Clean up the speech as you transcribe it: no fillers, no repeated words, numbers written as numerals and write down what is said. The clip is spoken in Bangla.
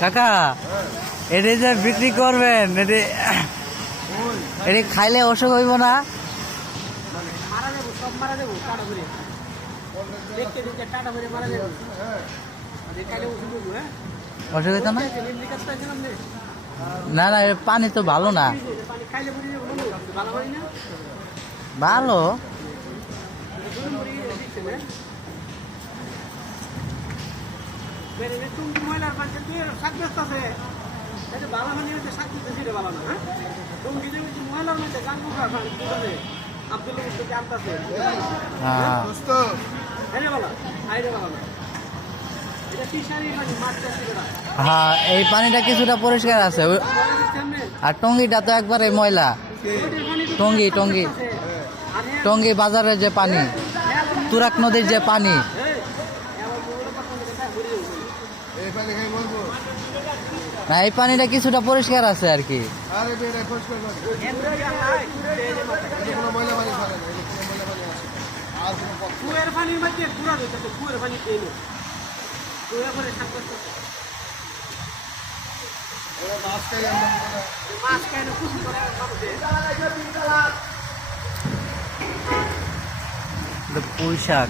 কাকা এটি যে বিক্রি করবেন এটি খাইলে অসুখ হইব না? অসুখ হইত না? না না পানি তো ভালো না। ভালো হ্যাঁ, এই পানিটা কিছুটা পরিষ্কার আছে, আর টঙ্গিটা তো একবারে ময়লা। টঙ্গি টঙ্গি টঙ্গি বাজারের যে পানি, তুরাক নদীর যে পানি, না এই পানিটা কিছুটা পরিষ্কার আছে আর কি। পুঁই শাক